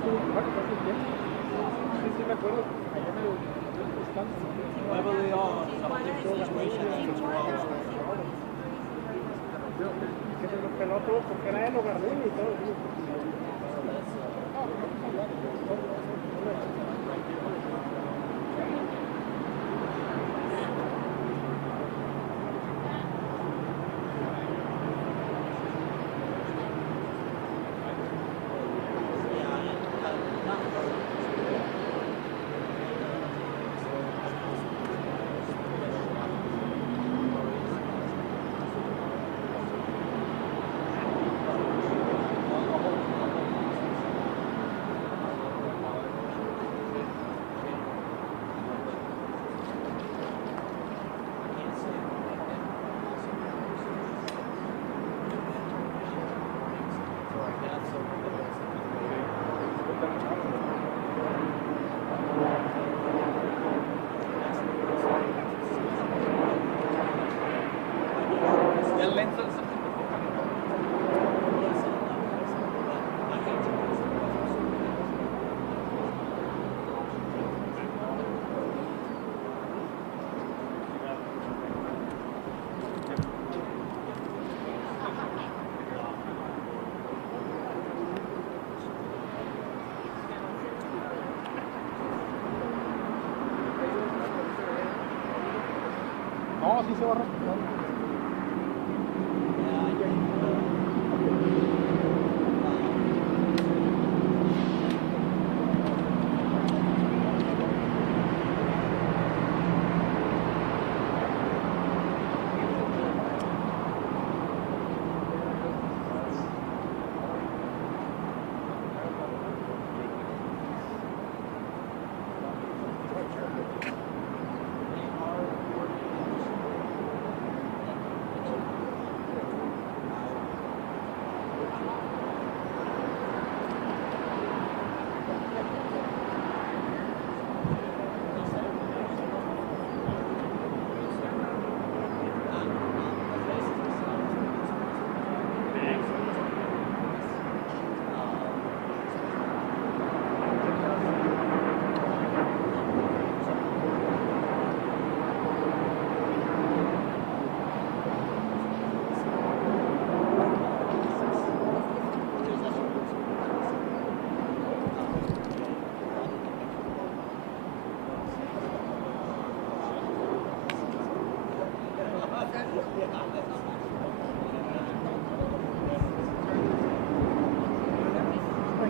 Sí, me acuerdo. Allá en el stand. Heavily on some different situations as well. Que se lo peló todo porque era el hogar y todo. No, sí se va a respetar.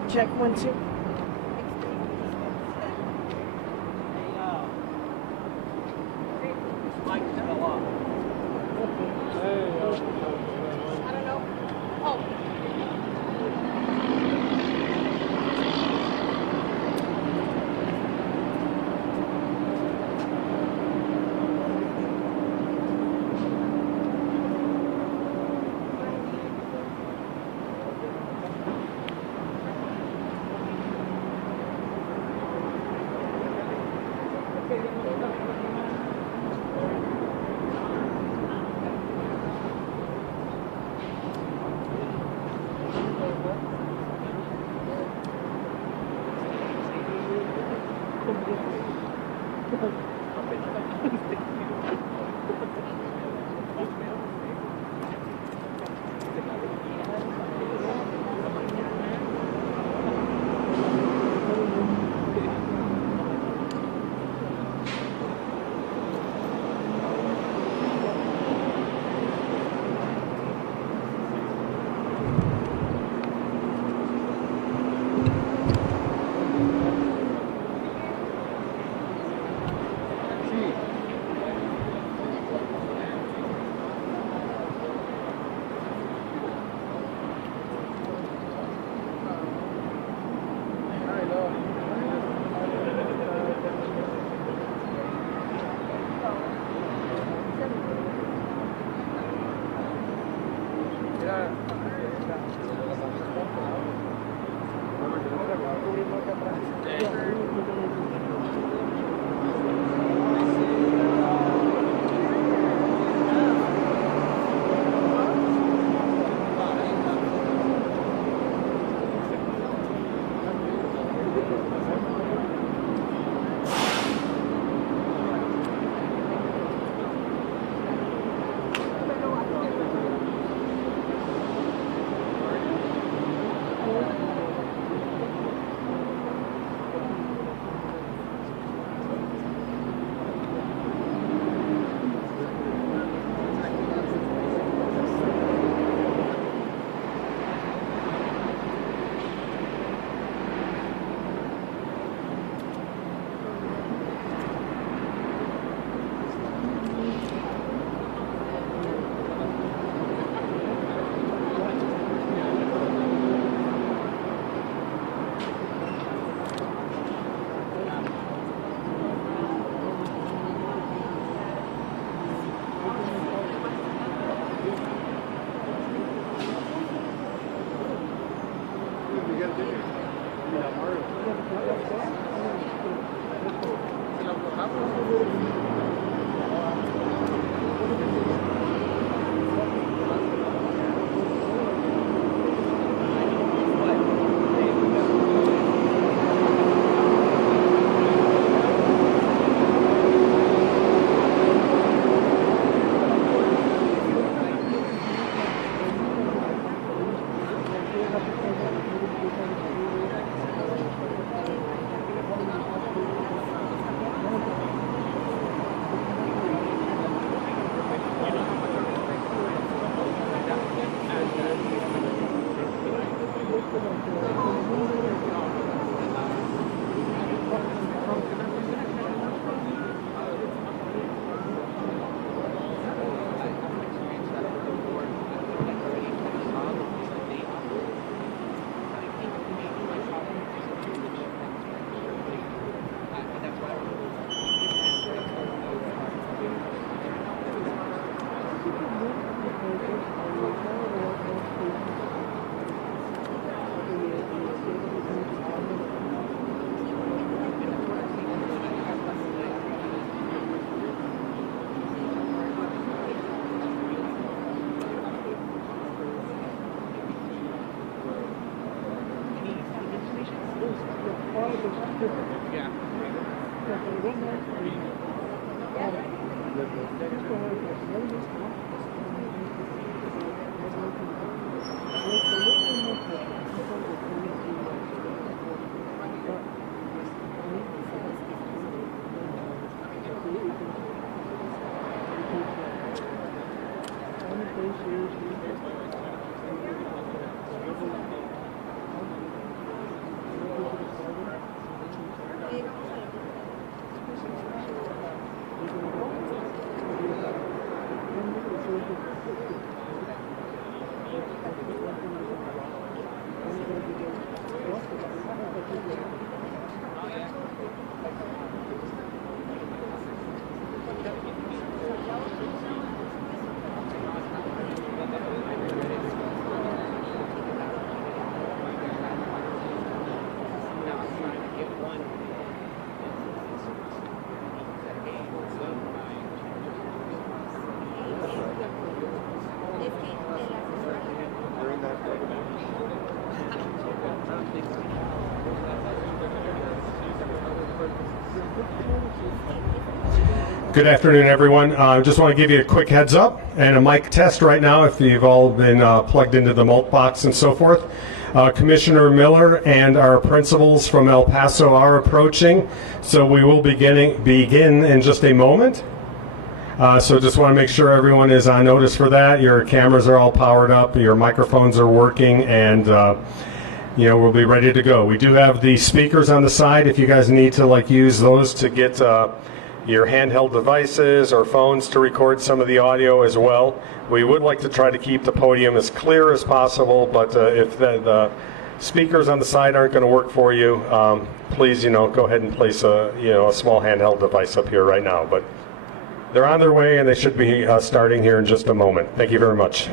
Check 1, 2. got dinner. Yeah, Mario. Se la aflojamos. Good afternoon, everyone. I just want to give you a quick heads up and a mic test right now if you've all been plugged into the mult box and so forth. Commissioner Miller and our principals from El Paso are approaching, so we will begin in just a moment. So just want to make sure everyone is on notice for that. Your cameras are all powered up, your microphones are working, and we'll be ready to go. We do have the speakers on the side if you guys need to use those to get your handheld devices or phones to record some of the audio as well. We would like to try to keep the podium as clear as possible, but if the speakers on the side aren't going to work for you, please go ahead and place a small handheld device up here right now. But they're on their way and they should be starting here in just a moment. Thank you very much.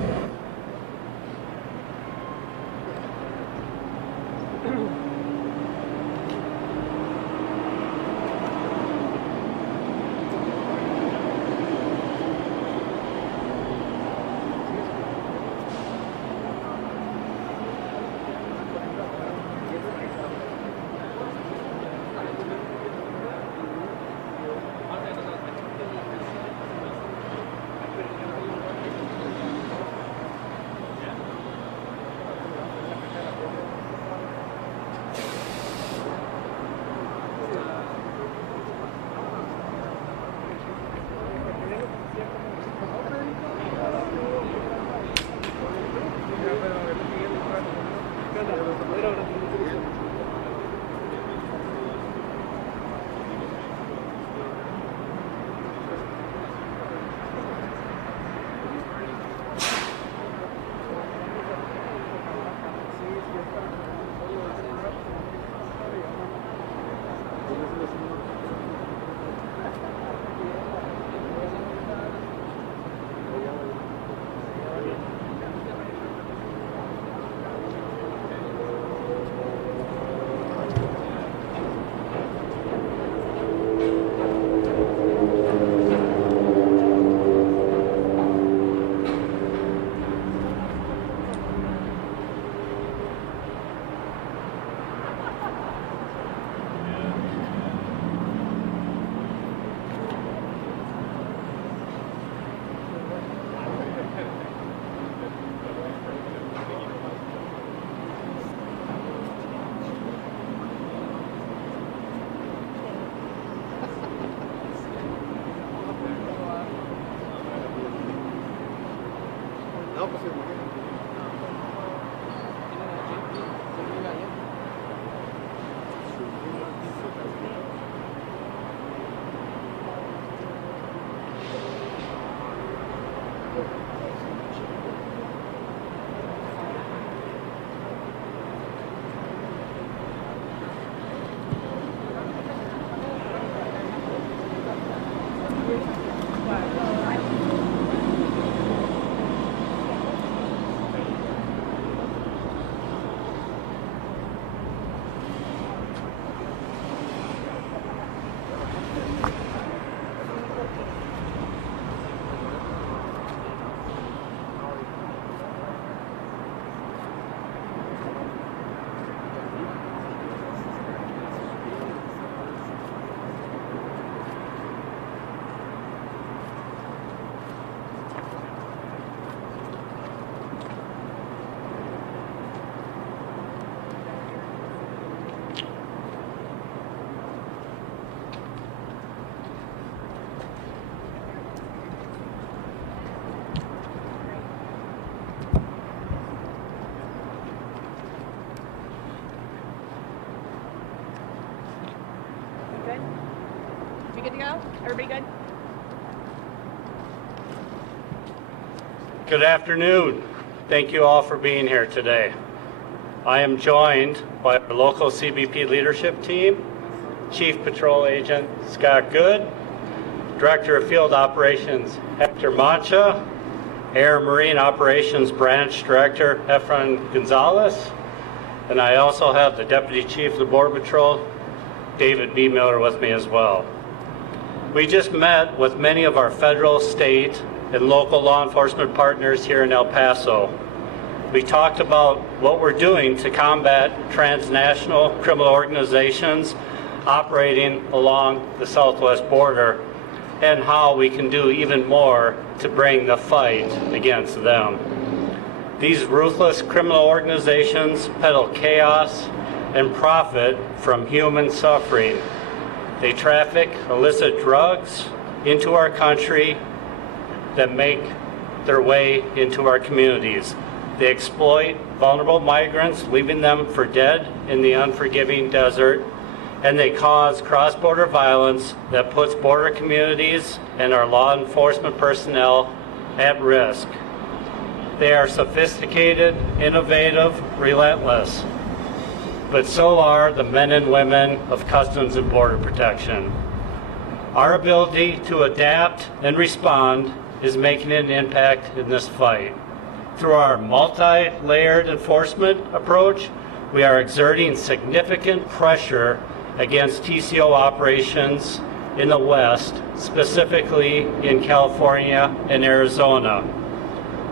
Paso. Everybody good? Good afternoon. Thank you all for being here today. I am joined by our local CBP leadership team, Chief Patrol Agent Scott Good, Director of Field Operations Hector Mancha, Air Marine Operations Branch Director Efrain Gonzalez, and I also have the Deputy Chief of the Border Patrol, David B. Miller, with me as well. We just met with many of our federal, state, and local law enforcement partners here in El Paso. We talked about what we're doing to combat transnational criminal organizations operating along the southwest border and how we can do even more to bring the fight against them. These ruthless criminal organizations peddle chaos and profit from human suffering. They traffic illicit drugs into our country that make their way into our communities. They exploit vulnerable migrants, leaving them for dead in the unforgiving desert, and they cause cross-border violence that puts border communities and our law enforcement personnel at risk. They are sophisticated, innovative, relentless, but so are the men and women of Customs and Border Protection. Our ability to adapt and respond is making an impact in this fight. Through our multi-layered enforcement approach, we are exerting significant pressure against TCO operations in the West, specifically in California and Arizona.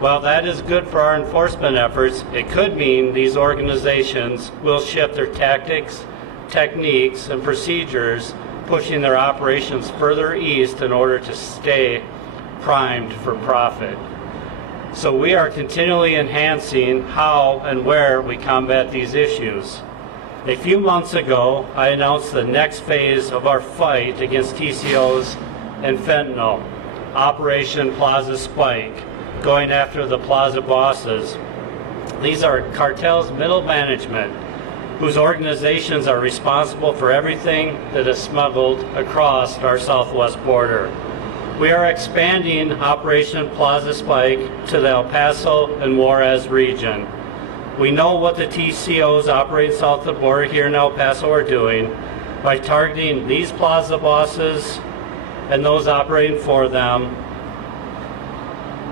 While that is good for our enforcement efforts, it could mean these organizations will shift their tactics, techniques, and procedures, pushing their operations further east in order to stay primed for profit. So we are continually enhancing how and where we combat these issues. A few months ago, I announced the next phase of our fight against TCOs and fentanyl, Operation Plaza Spike, going after the plaza bosses. These are cartels' middle management, whose organizations are responsible for everything that is smuggled across our southwest border. We are expanding Operation Plaza Spike to the El Paso and Juarez region. We know what the TCOs operating south of the border here in El Paso are doing by targeting these plaza bosses and those operating for them.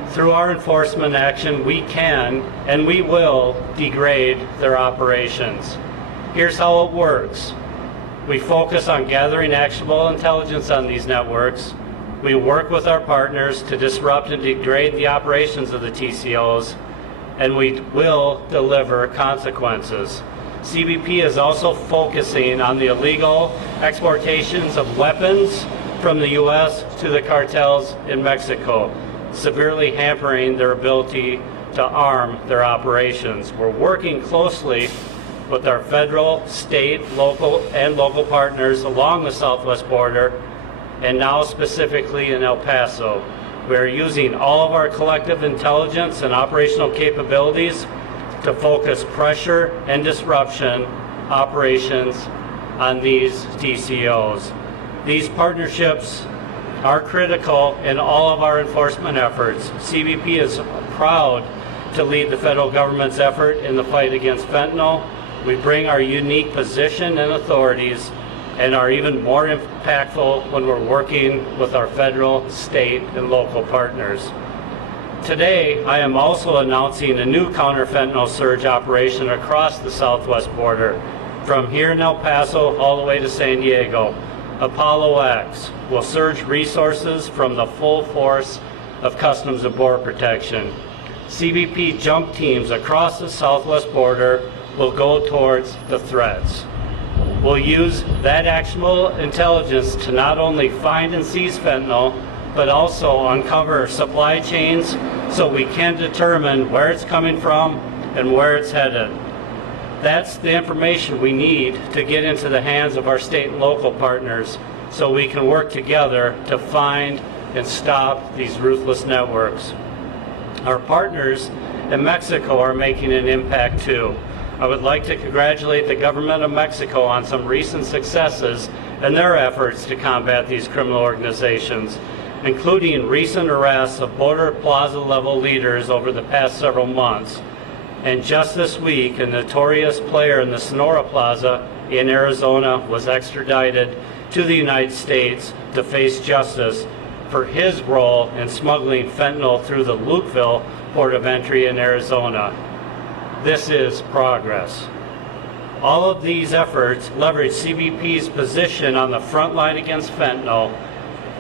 Through our enforcement action, we can and we will degrade their operations. Here's how it works. We focus on gathering actionable intelligence on these networks. We work with our partners to disrupt and degrade the operations of the TCOs, and we will deliver consequences. CBP is also focusing on the illegal exportations of weapons from the U.S. to the cartels in Mexico, severely hampering their ability to arm their operations. We're working closely with our federal, state, local partners along the southwest border, and now specifically in El Paso. We are using all of our collective intelligence and operational capabilities to focus pressure and disruption operations on these TCOs. These partnerships are critical in all of our enforcement efforts. CBP is proud to lead the federal government's effort in the fight against fentanyl. We bring our unique position and authorities and are even more impactful when we're working with our federal, state, and local partners. Today, I am also announcing a new counter-fentanyl surge operation across the southwest border, from here in El Paso all the way to San Diego. Apollo X will surge resources from the full force of Customs and Border Protection. CBP jump teams across the southwest border will go towards the threats. We'll use that actionable intelligence to not only find and seize fentanyl, but also uncover supply chains so we can determine where it's coming from and where it's headed. That's the information we need to get into the hands of our state and local partners so we can work together to find and stop these ruthless networks. Our partners in Mexico are making an impact too. I would like to congratulate the government of Mexico on some recent successes and their efforts to combat these criminal organizations, including recent arrests of border plaza level leaders over the past several months. And just this week, a notorious player in the Sonora Plaza in Arizona was extradited to the United States to face justice for his role in smuggling fentanyl through the Lukeville port of entry in Arizona. This is progress. All of these efforts leverage CBP's position on the front line against fentanyl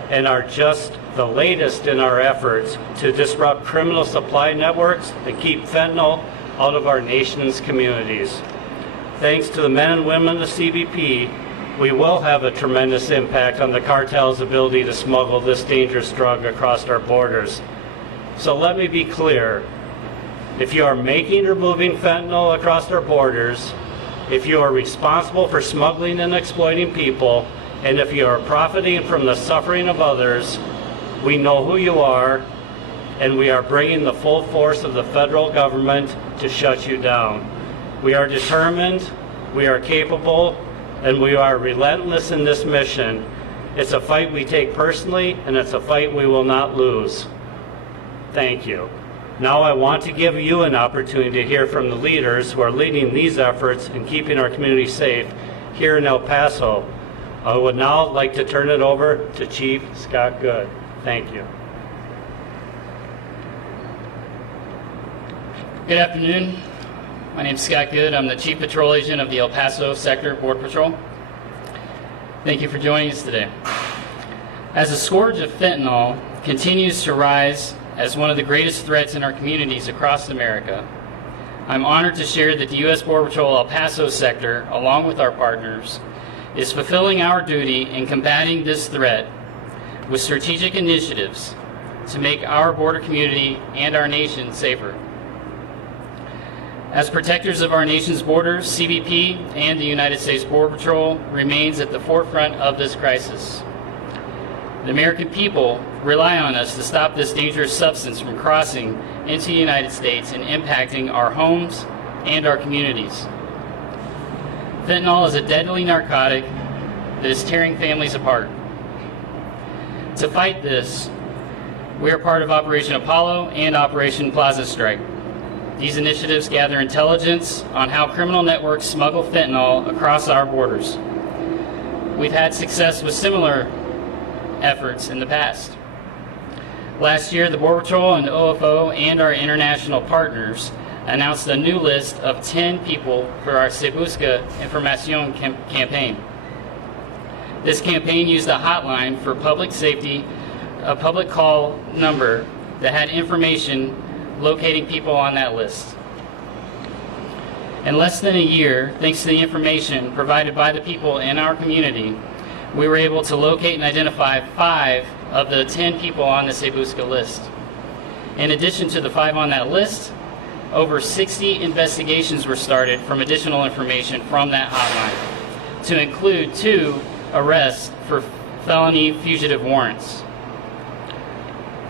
and are just the latest in our efforts to disrupt criminal supply networks and keep fentanyl out of our nation's communities. Thanks to the men and women of CBP, we will have a tremendous impact on the cartel's ability to smuggle this dangerous drug across our borders. So let me be clear. If you are making or moving fentanyl across our borders, if you are responsible for smuggling and exploiting people, and if you are profiting from the suffering of others, we know who you are, and we are bringing the full force of the federal government to shut you down. We are determined, we are capable, and we are relentless in this mission. It's a fight we take personally, and it's a fight we will not lose. Thank you. Now I want to give you an opportunity to hear from the leaders who are leading these efforts in keeping our community safe here in El Paso. I would now like to turn it over to Chief Scott Good. Thank you. Good afternoon. My name is Scott Good. I'm the Chief Patrol Agent of the El Paso Sector Border Patrol. Thank you for joining us today. As the scourge of fentanyl continues to rise as one of the greatest threats in our communities across America, I'm honored to share that the U.S. Border Patrol El Paso Sector, along with our partners, is fulfilling our duty in combating this threat with strategic initiatives to make our border community and our nation safer. As protectors of our nation's borders, CBP and the United States Border Patrol remains at the forefront of this crisis. The American people rely on us to stop this dangerous substance from crossing into the United States and impacting our homes and our communities. Fentanyl is a deadly narcotic that is tearing families apart. To fight this, we are part of Operation Apollo and Operation Plaza Strike. These initiatives gather intelligence on how criminal networks smuggle fentanyl across our borders. We've had success with similar efforts in the past. Last year, the Border Patrol and OFO and our international partners announced a new list of 10 people for our Se Busca Información campaign. This campaign used a hotline for public safety, a public call number that had information locating people on that list. In less than a year, thanks to the information provided by the people in our community, we were able to locate and identify 5 of the 10 people on the Se Busca list. In addition to the 5 on that list, over 60 investigations were started from additional information from that hotline, to include 2 arrests for felony fugitive warrants.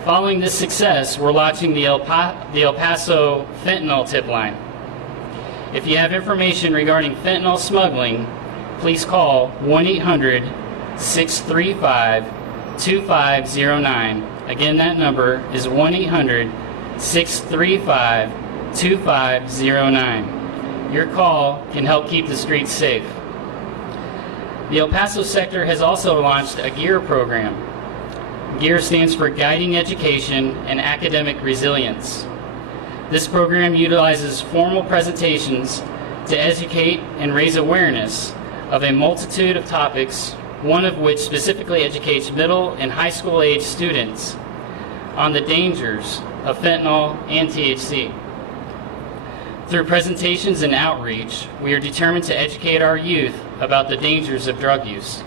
Following this success, we're launching the El Paso fentanyl tip line. If you have information regarding fentanyl smuggling, please call 1-800-635-2509. Again, that number is 1-800-635-2509. Your call can help keep the streets safe. The El Paso sector has also launched a GEAR program. GEAR stands for Guiding Education and Academic Resilience. This program utilizes formal presentations to educate and raise awareness of a multitude of topics, one of which specifically educates middle and high school age students on the dangers of fentanyl and THC. Through presentations and outreach, we are determined to educate our youth about the dangers of drug use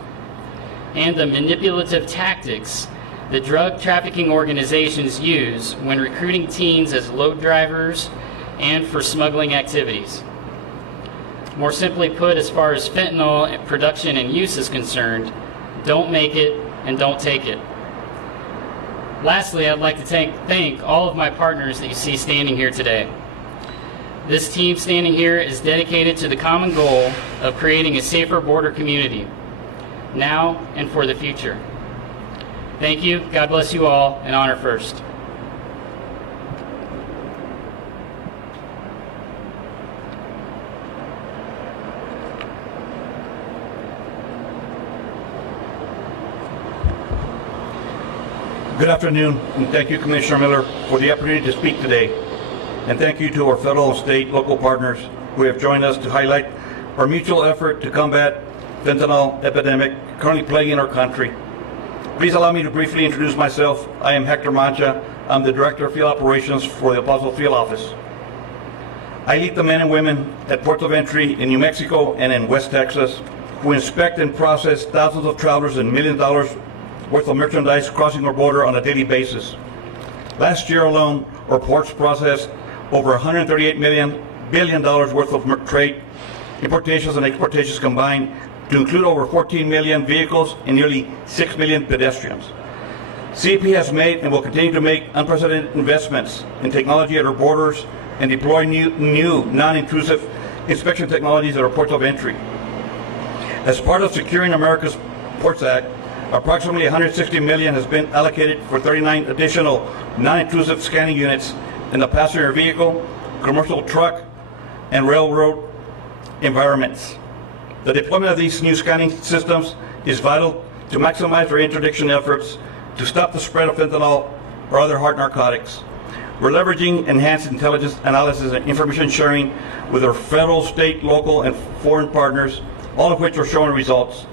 and the manipulative tactics that drug trafficking organizations use when recruiting teens as load drivers and for smuggling activities. More simply put, as far as fentanyl production and use is concerned, don't make it and don't take it. Lastly, I'd like to thank all of my partners that you see standing here today. This team standing here is dedicated to the common goal of creating a safer border community. now and for the future. Thank you. God bless you all, and honor first. Good afternoon, and thank you, Commissioner Miller, for the opportunity to speak today. And thank you to our federal, state, local partners who have joined us to highlight our mutual effort to combat fentanyl epidemic currently plaguing our country. Please allow me to briefly introduce myself. I am Hector Mancha. I'm the Director of Field Operations for the Paso Field Office. I lead the men and women at ports of entry in New Mexico and in West Texas who inspect and process thousands of travelers and millions of dollars worth of merchandise crossing our border on a daily basis. Last year alone, our ports processed over $138 billion worth of trade, importations and exportations combined, to include over 14 million vehicles and nearly 6 million pedestrians. CEP has made and will continue to make unprecedented investments in technology at our borders and deploy new non-intrusive inspection technologies at our ports of entry. As part of Securing America's Ports Act, approximately $160 million has been allocated for 39 additional non-intrusive scanning units in the passenger vehicle, commercial truck, and railroad environments. The deployment of these new scanning systems is vital to maximize our interdiction efforts to stop the spread of fentanyl or other hard narcotics. We're leveraging enhanced intelligence analysis and information sharing with our federal, state, local, and foreign partners, all of which are showing results.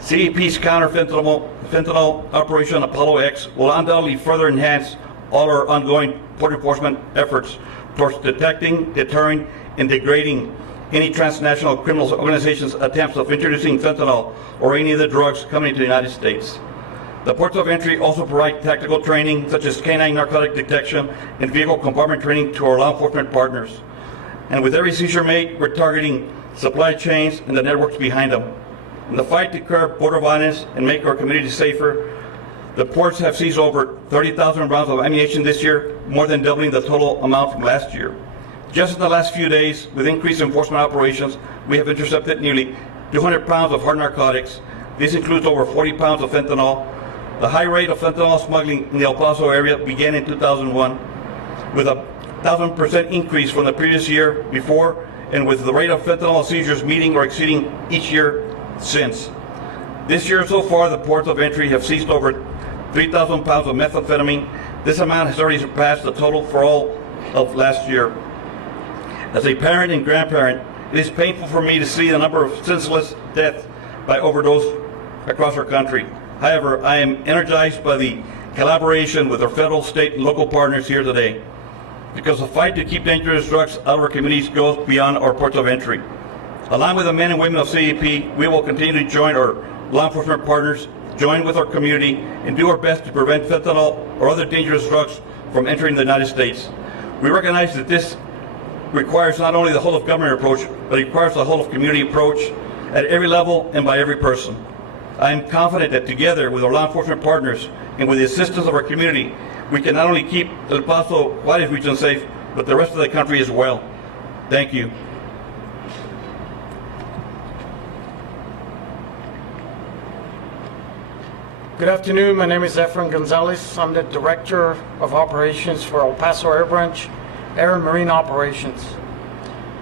CEP's counter-fentanyl Operation Apollo X will undoubtedly further enhance all our ongoing port enforcement efforts towards detecting, deterring, and degrading any transnational criminal organizations' attempts of introducing fentanyl or any of the drugs coming to the United States. The ports of entry also provide tactical training such as canine narcotic detection and vehicle compartment training to our law enforcement partners. And with every seizure made, we're targeting supply chains and the networks behind them. In the fight to curb border violence and make our communities safer, the ports have seized over 30,000 rounds of ammunition this year, more than doubling the total amount from last year. Just in the last few days, with increased enforcement operations, we have intercepted nearly 200 pounds of hard narcotics. This includes over 40 pounds of fentanyl. The high rate of fentanyl smuggling in the El Paso area began in 2001, with a 1,000% increase from the previous year before, and with the rate of fentanyl seizures meeting or exceeding each year since. This year so far, the ports of entry have seized over 3,000 pounds of methamphetamine. This amount has already surpassed the total for all of last year. As a parent and grandparent, it is painful for me to see the number of senseless deaths by overdose across our country. However, I am energized by the collaboration with our federal, state, and local partners here today, because the fight to keep dangerous drugs out of our communities goes beyond our ports of entry. Along with the men and women of CEP, we will continue to join our law enforcement partners, join with our community, and do our best to prevent fentanyl or other dangerous drugs from entering the United States. We recognize that this requires not only the whole of government approach, but it requires the whole of community approach at every level and by every person. I am confident that together with our law enforcement partners and with the assistance of our community, we can not only keep El Paso Juarez region safe, but the rest of the country as well. Thank you. Good afternoon. My name is Efren Gonzalez. I'm the Director of Operations for El Paso Air Branch, Air and Marine Operations.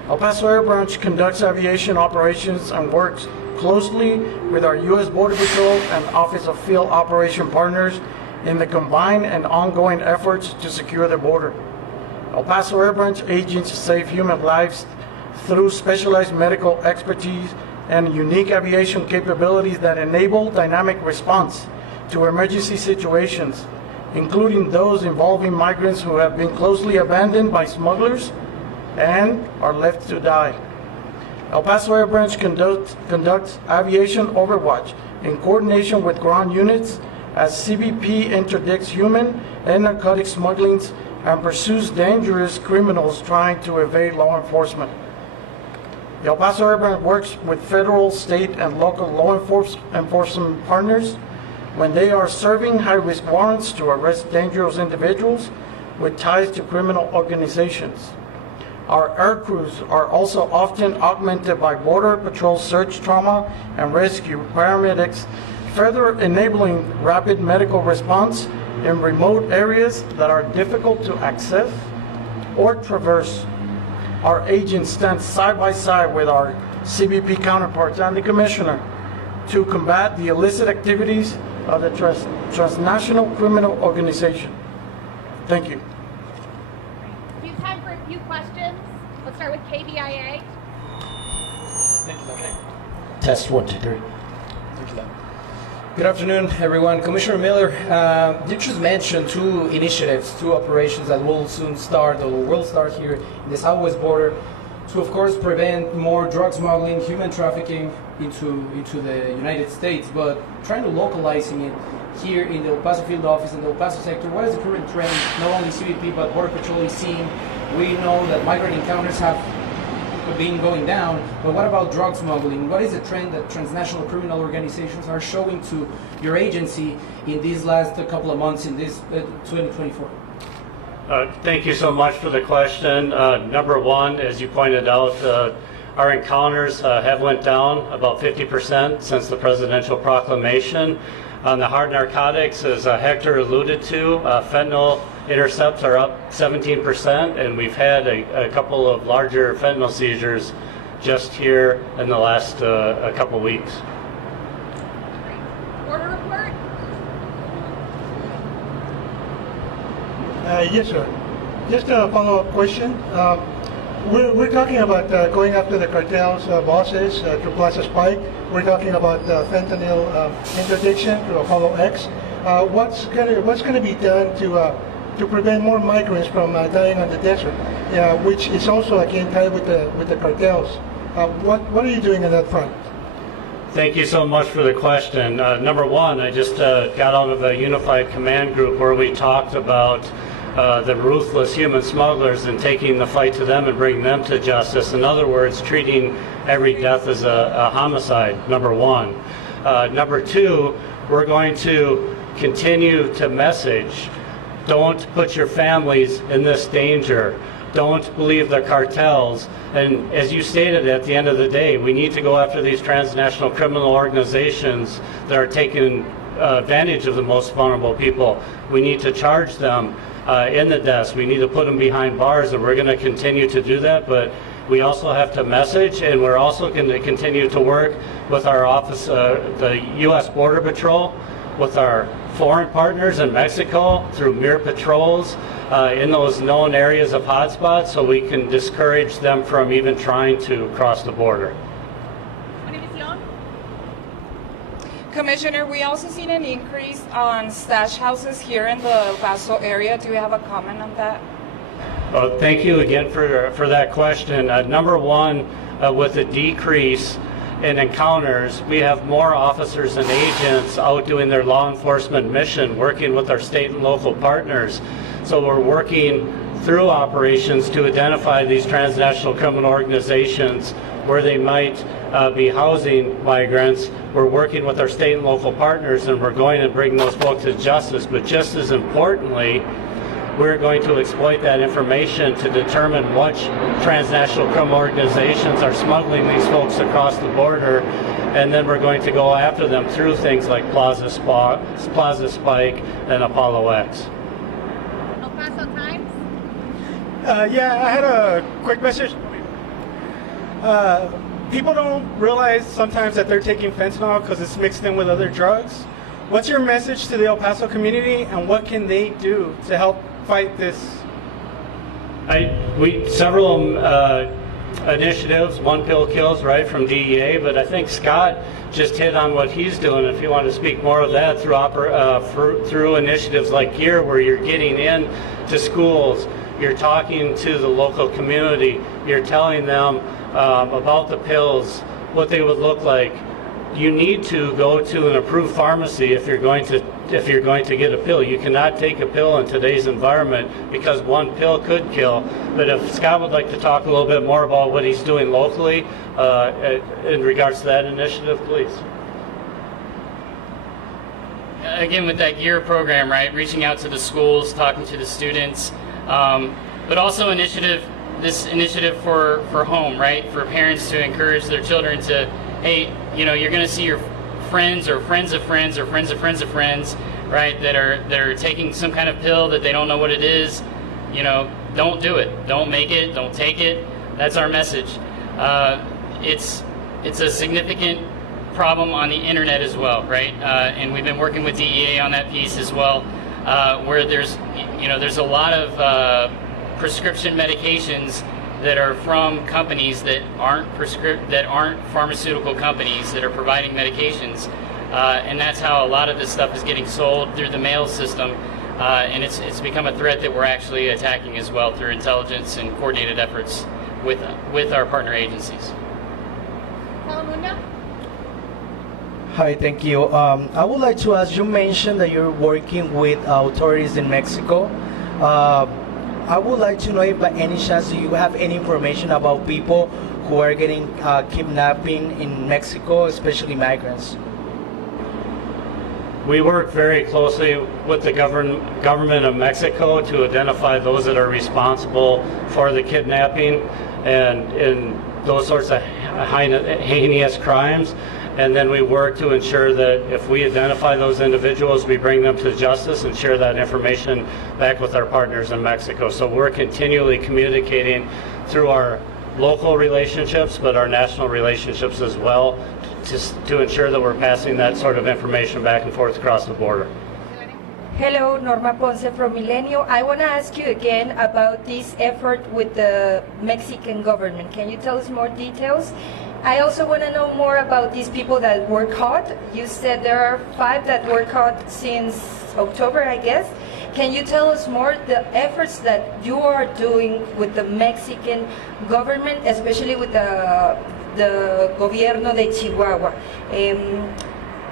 El Paso Air Branch conducts aviation operations and works closely with our U.S. Border Patrol and Office of Field Operation partners in the combined and ongoing efforts to secure the border. El Paso Air Branch agents save human lives through specialized medical expertise and unique aviation capabilities that enable dynamic response to emergency situations, including those involving migrants who have been closely abandoned by smugglers and are left to die. El Paso Air Branch conducts aviation overwatch in coordination with ground units as CBP interdicts human and narcotic smugglings and pursues dangerous criminals trying to evade law enforcement. The El Paso Air Branch works with federal, state, and local law enforcement partners when they are serving high-risk warrants to arrest dangerous individuals with ties to criminal organizations. Our air crews are also often augmented by Border Patrol search, trauma, and rescue paramedics, further enabling rapid medical response in remote areas that are difficult to access or traverse. Our agents stand side by side with our CBP counterparts and the Commissioner to combat the illicit activities of the transnational criminal organization. Thank you. We have time for a few questions. Let's start with KBIA. Test 1, 2, 3. Good afternoon, everyone. Commissioner Miller, you just mentioned two initiatives, two operations that will soon start or will start here in the southwest border to, of course, prevent more drug smuggling, human trafficking into the United States, but trying to localizing it here in the El Paso field office and the El Paso sector. What is the current trend, not only CBP but Border Patrol is seeing? We know that migrant encounters have been going down, but what about drug smuggling? What is the trend that transnational criminal organizations are showing to your agency in these last couple of months in this 2024? Thank you so much for the question. Number one, as you pointed out, our encounters have went down about 50% since the presidential proclamation. On the hard narcotics, as Hector alluded to, fentanyl intercepts are up 17%, and we've had a couple of larger fentanyl seizures just here in the last a couple weeks. Border report. Yes, sir. Just a follow-up question. We're talking about going after the cartels, bosses through Plaza Spike. We're talking about fentanyl interdiction through Apollo X. What's going to be done to prevent more migrants from dying on the desert, which is also again tied with the cartels? What are you doing on that front? Thank you so much for the question. Number one, I just got out of a unified command group where we talked about the ruthless human smugglers and taking the fight to them and bringing them to justice. In other words, treating every death as a homicide, number one. Number two, we're going to continue to message, don't put your families in this danger. Don't believe the cartels. And as you stated, at the end of the day, we need to go after these transnational criminal organizations that are taking advantage of the most vulnerable people. We need to charge them in the desk. We need to put them behind bars, and we're going to continue to do that. But we also have to message, and we're also going to continue to work with our office, the U.S. Border Patrol, with our foreign partners in Mexico through mere patrols in those known areas of hotspots, so we can discourage them from even trying to cross the border. Commissioner, we also seen an increase on stash houses here in the El Paso area. Do you have a comment on that? Well, thank you again for that question. Number one, with the decrease in encounters, we have more officers and agents out doing their law enforcement mission, working with our state and local partners. So we're working through operations to identify these transnational criminal organizations where they might be housing migrants. We're working with our state and local partners, and we're going to bring those folks to justice. But just as importantly, we're going to exploit that information to determine which transnational criminal organizations are smuggling these folks across the border, and then we're going to go after them through things like Plaza Spike and Apollo X. El Paso Times. Yeah, I had a quick message. People don't realize sometimes that they're taking fentanyl because it's mixed in with other drugs. What's your message to the El Paso community, and what can they do to help fight this? Several initiatives, One Pill Kills, right, from DEA, but I think Scott just hit on what he's doing. If you want to speak more of that through initiatives like GEAR, where you're getting in to schools, you're talking to the local community, you're telling them about the pills, what they would look like. You need to go to an approved pharmacy if you're going to get a pill. You cannot take a pill in today's environment because one pill could kill. But if Scott would like to talk a little bit more about what he's doing locally in regards to that initiative, please. Again, with that GEAR program, right, reaching out to the schools, talking to the students, but also initiative this initiative for home, right? For parents to encourage their children to, hey, you know, you're going to see your friends or friends of friends or friends of friends of friends, right? That are taking some kind of pill that they don't know what it is. You know, don't do it. Don't make it. Don't take it. That's our message. It's a significant problem on the internet as well, right? And we've been working with DEA on that piece as well, where there's a lot of prescription medications that are from companies that aren't pharmaceutical companies that are providing medications, and that's how a lot of this stuff is getting sold through the mail system, and it's become a threat that we're actually attacking as well through intelligence and coordinated efforts with our partner agencies. Telemundo? Hi, thank you. I would like to ask, you mentioned that you're working with authorities in Mexico. I would like to know if by any chance do you have any information about people who are getting kidnapping in Mexico, especially migrants? We work very closely with the government of Mexico to identify those that are responsible for the kidnapping and in those sorts of heinous crimes. And then we work to ensure that if we identify those individuals, we bring them to justice and share that information back with our partners in Mexico. So we're continually communicating through our local relationships, but our national relationships as well, to ensure that we're passing that sort of information back and forth across the border. Hello, Norma Ponce from Milenio. I want to ask you again about this effort with the Mexican government. Can you tell us more details? I also want to know more about these people that were caught. You said there are 5 that were caught since October, I guess. Can you tell us more the efforts that you are doing with the Mexican government, especially with the Gobierno de Chihuahua?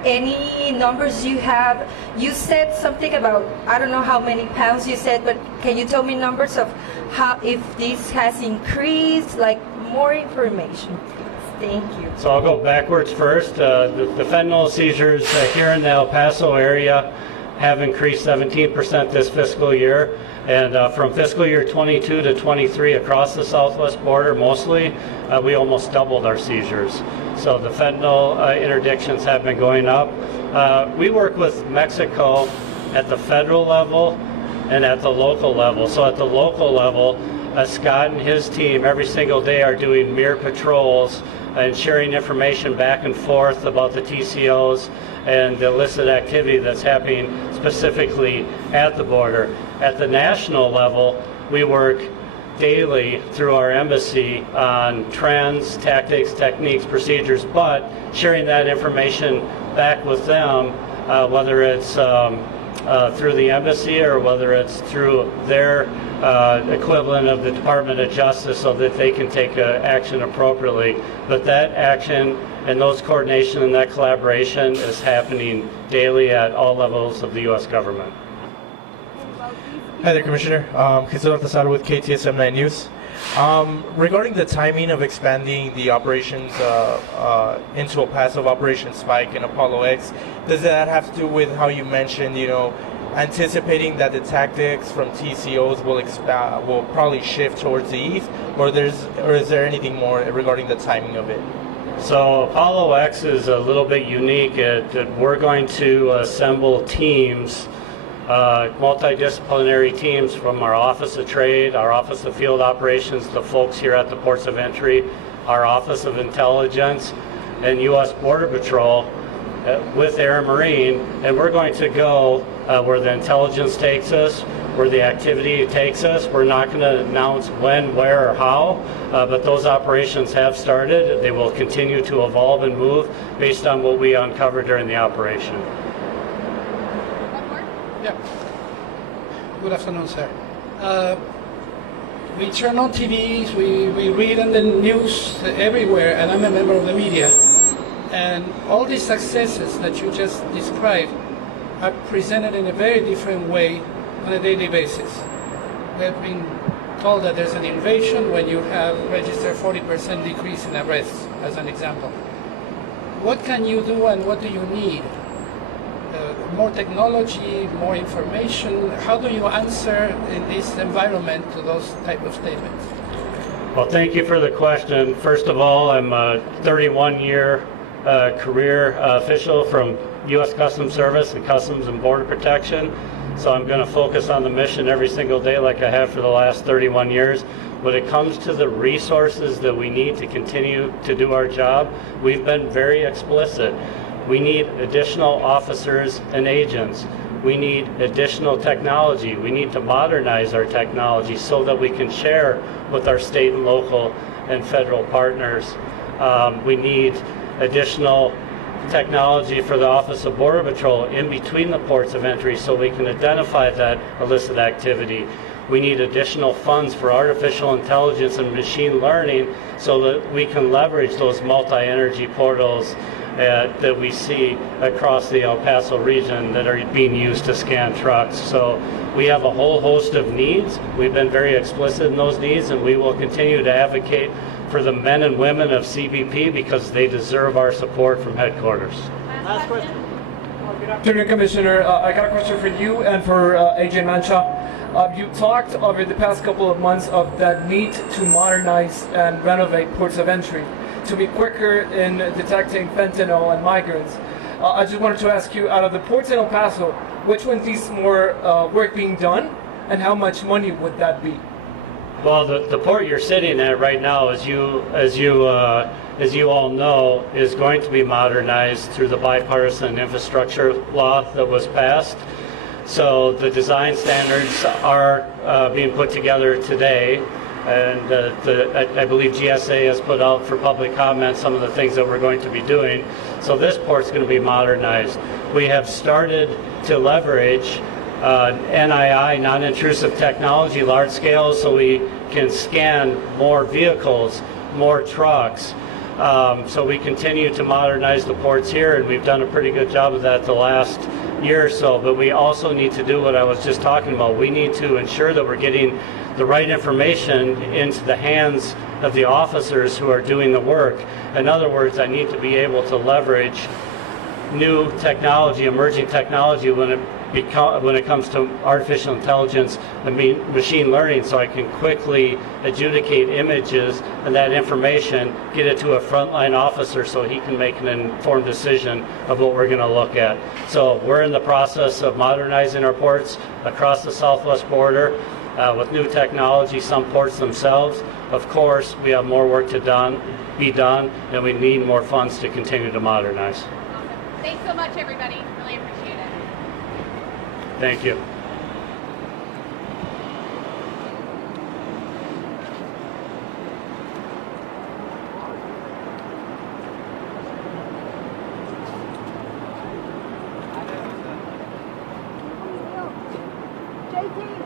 Any numbers you have? You said something about, I don't know how many pounds you said, but can you tell me numbers of how, if this has increased, like more information? Thank you. So I'll go backwards first. The fentanyl seizures here in the El Paso area have increased 17% this fiscal year. And from fiscal year 22 to 23 across the southwest border mostly, we almost doubled our seizures. So the fentanyl interdictions have been going up. We work with Mexico at the federal level and at the local level. So at the local level, Scott and his team every single day are doing mirror patrols and sharing information back and forth about the TCOs and the illicit activity that's happening specifically at the border. At the national level, we work daily through our embassy on trends, tactics, techniques, procedures, but sharing that information back with them, whether it's through the embassy or whether it's through their equivalent of the Department of Justice, so that they can take action appropriately. But that action and those coordination and that collaboration is happening daily at all levels of the U.S. government. Hi there, Commissioner. Jesus Baltazar with KTSM 9 News. Regarding the timing of expanding the operations into a passive Operation Spike and Apollo X, does that have to do with how you mentioned, anticipating that the tactics from TCOs will probably shift towards the east, or is there anything more regarding the timing of it? So Apollo X is a little bit unique. We're going to assemble teams, multidisciplinary teams from our Office of Trade, our Office of Field Operations, the folks here at the ports of entry, our Office of Intelligence, and U.S. Border Patrol with Air and Marine, and we're going to go where the intelligence takes us, where the activity takes us. We're not going to announce when, where, or how, but those operations have started. They will continue to evolve and move based on what we uncover during the operation. Yeah. Good afternoon, sir. We turn on TVs, we read on the news everywhere, and I'm a member of the media. And all these successes that you just described are presented in a very different way on a daily basis. We have been told that there's an invasion when you have registered 40% decrease in arrests, as an example. What can you do and what do you need? More technology, more information? How do you answer in this environment to those type of statements? Well, thank you for the question. First of all, I'm a 31-year career official from U.S. Customs Service and Customs and Border Protection. So I'm going to focus on the mission every single day like I have for the last 31 years. When it comes to the resources that we need to continue to do our job, we've been very explicit. We need additional officers and agents. We need additional technology. We need to modernize our technology so that we can share with our state and local and federal partners. We need additional technology for the Office of Border Patrol in between the ports of entry so we can identify that illicit activity. We need additional funds for artificial intelligence and machine learning so that we can leverage those multi-energy portals that we see across the El Paso region that are being used to scan trucks. So we have a whole host of needs. We've been very explicit in those needs, and we will continue to advocate for the men and women of CBP because they deserve our support from headquarters. Last question. Good afternoon, Commissioner. I got a question for you and for Agent Mancha. You talked over the past couple of months of that need to modernize and renovate ports of entry to be quicker in detecting fentanyl and migrants. I just wanted to ask you, out of the ports in El Paso, which one needs more work being done, and how much money would that be? Well, the port you're sitting at right now, as you all know, is going to be modernized through the bipartisan infrastructure law that was passed. So the design standards are being put together today, and I believe GSA has put out for public comment some of the things that we're going to be doing. So this port's going to be modernized. We have started to leverage NII, non-intrusive technology, large scale, so we can scan more vehicles, more trucks. So we continue to modernize the ports here, and we've done a pretty good job of that the last year or so. But we also need to do what I was just talking about. We need to ensure that we're getting the right information into the hands of the officers who are doing the work. In other words, I need to be able to leverage new technology, emerging technology when it comes to artificial intelligence and machine learning, so I can quickly adjudicate images and that information, get it to a frontline officer so he can make an informed decision of what we're going to look at. So we're in the process of modernizing our ports across the southwest border with new technology, some ports themselves. Of course, we have more work to be done, and we need more funds to continue to modernize. Thanks so much, everybody. Really appreciate it. Thank you. JT.